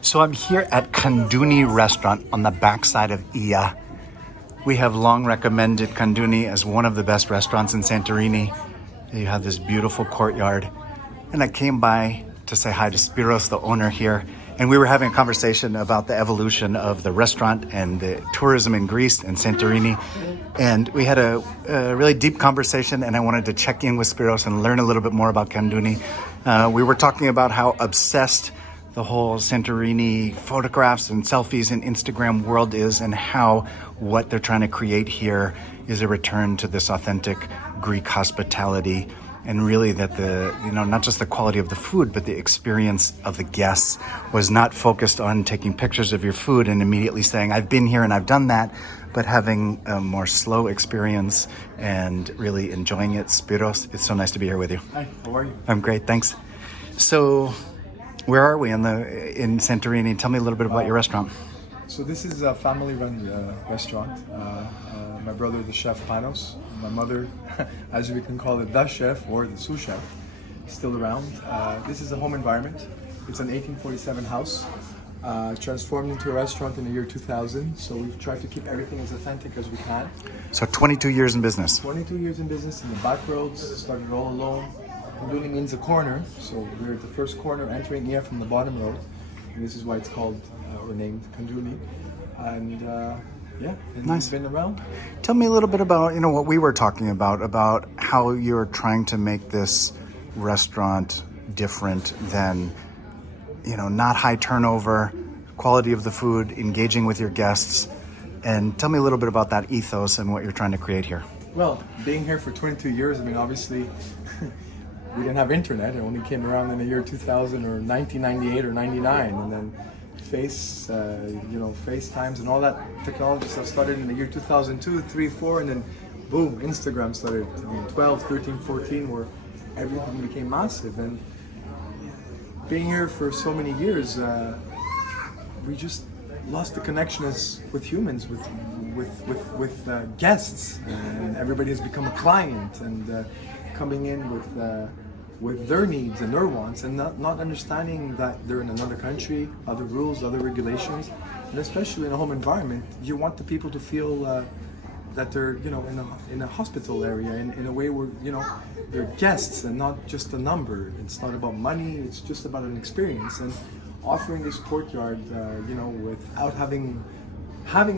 So I'm here at Candouni restaurant on the backside of Oia. We have long recommended Candouni as one of the best restaurants in Santorini. You have this beautiful courtyard. And I came by to say hi to Spiros, the owner here. And we were having a conversation about the evolution of the restaurant and the tourism in Greece and Santorini. And we had a really deep conversation, and I wanted to check in with Spiros and learn a little bit more about Candouni. We were talking about how obsessed the whole Santorini photographs and selfies and Instagram world is, and how what they're trying to create here is a return to this authentic Greek hospitality. And really that not just the quality of the food, but the experience of the guests was not focused on taking pictures of your food and immediately saying, I've been here and I've done that, but having a more slow experience and really enjoying it. Spiros, it's so nice to be here with you. Hi, how are you? I'm great, thanks. So where are we in Santorini? Tell me a little bit about your restaurant. So this is a family-run restaurant. My brother, the chef Panos, my mother, as we can call it, the chef or the sous chef, still around. This is a home environment. It's an 1847 house, transformed into a restaurant in the year 2000. So we've tried to keep everything as authentic as we can. So 22 years in business. 22 years in business in the back roads, started all alone. Candouni means a corner, so we're at the first corner entering here from the bottom road. And this is why it's called or named Candouni. And and nice. It's been around. Tell me a little bit about what we were talking about how you're trying to make this restaurant different than not high turnover, quality of the food, engaging with your guests, and tell me a little bit about that ethos and what you're trying to create here. Well, being here for 22 years, I mean, obviously we didn't have internet. It only came around in the year 2000 or 1998 or 99, and then FaceTimes and all that technology stuff started in the year 2002, 3, 4, and then boom, Instagram started in 12, 13, 14, where everything became massive. And being here for so many years, we just lost the connection with humans, with guests, and everybody has become a client and coming in with their needs and their wants, and not understanding that they're in another country, other rules, other regulations, and especially in a home environment, you want the people to feel that they're in a hospital area, in a way where they're guests and not just a number. It's not about money; it's just about an experience. And offering this courtyard, without having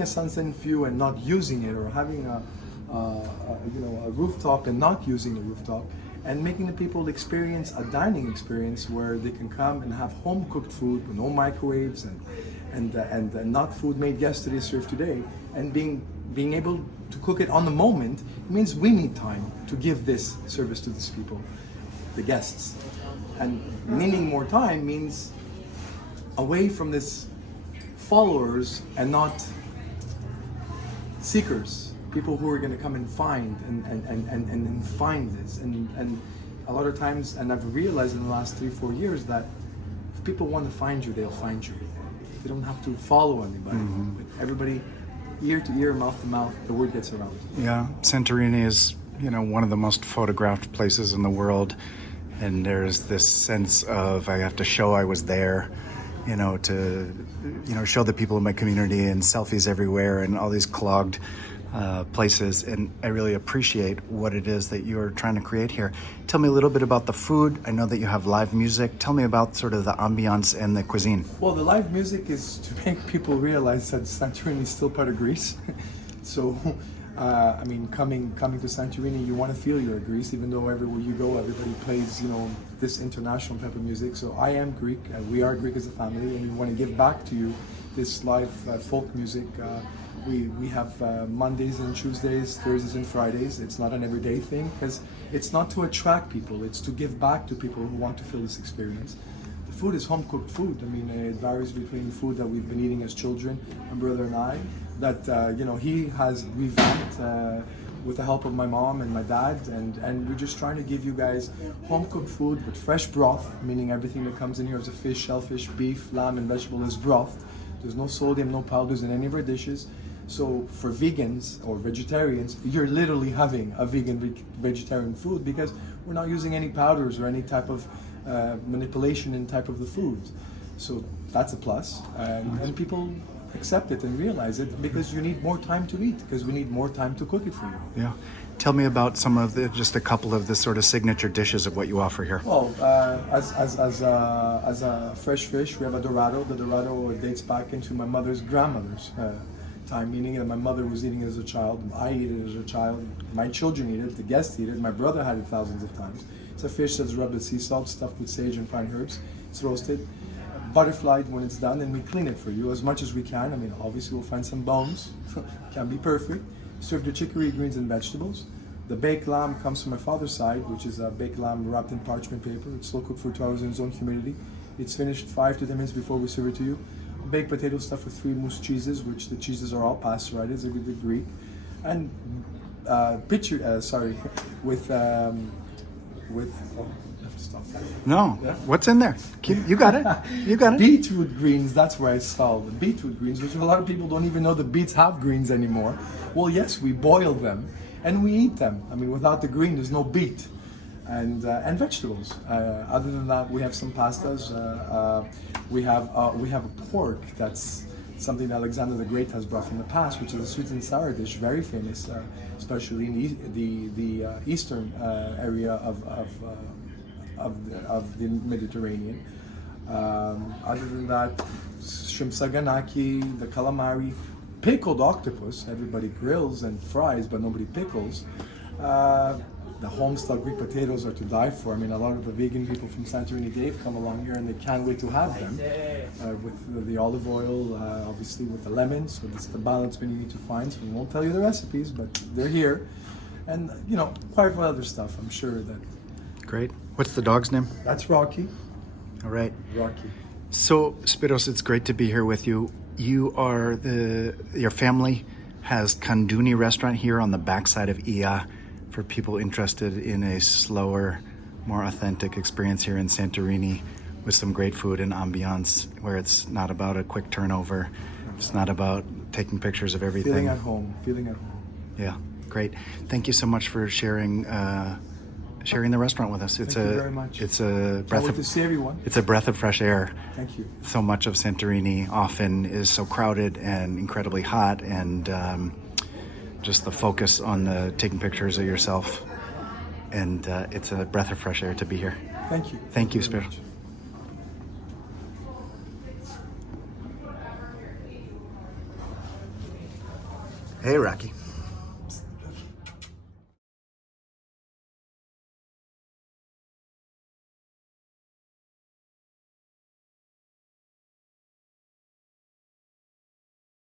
a sunset view and not using it, or having a rooftop and not using the rooftop, and making the people experience a dining experience where they can come and have home cooked food with no microwaves and not food made yesterday served today, and being able to cook it on the moment. It means we need time to give this service to these people, the guests, and needing more time means away from this followers and not seekers. People who are going to come and find and find this, and a lot of times, and I've realized in the last 3-4 years that if people want to find you, they'll find you. They don't have to follow anybody. But everybody, ear to ear, mouth to mouth, the word gets around. Yeah, Santorini is one of the most photographed places in the world, and there's this sense of I have to show I was there, to show the people in my community, and selfies everywhere and all these clogged places, and I really appreciate what it is that you're trying to create here. Tell me a little bit about the food. I know that you have live music. Tell me about sort of the ambiance and the cuisine. Well, the live music is to make people realize that Santorini is still part of Greece. So, coming to Santorini, you want to feel you're Greece, even though everywhere you go, everybody plays, this international type of music. So I am Greek, and we are Greek as a family, and we want to give back to you this live folk music. We have Mondays and Tuesdays, Thursdays and Fridays. It's not an everyday thing, because it's not to attract people, it's to give back to people who want to feel this experience. The food is home cooked food. I mean, it varies between food that we've been eating as children, my brother and I, that he has revamped with the help of my mom and my dad, and we're just trying to give you guys home cooked food with fresh broth, meaning everything that comes in here is a fish, shellfish, beef, lamb, and vegetable is broth. There's no sodium, no powders in any of our dishes. So for vegans or vegetarians, you're literally having a vegetarian food, because we're not using any powders or any type of manipulation in type of the food. So that's a plus, and people accept it and realize it because you need more time to eat, because we need more time to cook it for you. Yeah. Tell me about some of the, just a couple of the sort of signature dishes of what you offer here. Well, as a fresh fish, we have a dorado. The dorado dates back into my mother's grandmother's time, meaning that my mother was eating it as a child. I eat it as a child. My children eat it. The guests eat it. My brother had it thousands of times. It's a fish that's rubbed with sea salt, stuffed with sage and fine herbs. It's roasted, butterflied when it's done, and we clean it for you as much as we can. I mean, obviously we'll find some bones. Can't be perfect. Served with chicory, greens, and vegetables. The baked lamb comes from my father's side, which is a baked lamb wrapped in parchment paper. It's slow cooked for 2 hours in its own humidity. It's finished 5 to 10 minutes before we serve it to you. Baked potato stuffed with 3 mousse cheeses, which the cheeses are all pasteurized, they're the Greek. And with oh, I have to stop. No. Yeah. What's in there? You got it. You got it. Beetroot greens, that's where I stalled. The beetroot greens, which a lot of people don't even know the beets have greens anymore. Well, yes, we boil them and we eat them. I mean, without the green, there's no beet. And vegetables. Other than that, we have some pastas. We have a pork that's something that Alexander the Great has brought from the past, which is a sweet and sour dish, very famous, especially in the eastern area of the Mediterranean. Other than that, shrimp saganaki, the calamari, pickled octopus. Everybody grills and fries, but nobody pickles. The homestyle Greek potatoes are to die for. I mean, a lot of the vegan people from Santorini, they've come along here and they can't wait to have them. With the olive oil, obviously with the lemon, so it's the balance when you need to find. So we won't tell you the recipes, but they're here. And, you know, quite a lot of other stuff, I'm sure that. Great. What's the dog's name? That's Rocky. All right. Rocky. So, Spiros, it's great to be here with you. Your family has Candouni restaurant here on the backside of Oia for people interested in a slower, more authentic experience here in Santorini with some great food and ambiance where it's not about a quick turnover. It's not about taking pictures of everything. Feeling at home. Yeah, great. Thank you so much for sharing the restaurant with us. Thank you very much. It's a breath Can't wait to see everyone. It's a breath of fresh air. Thank you. So much of Santorini often is so crowded and incredibly hot, and just the focus on taking pictures of yourself, and it's a breath of fresh air to be here. Thank you. Thank you, very Spiros. much. Hey, Rocky.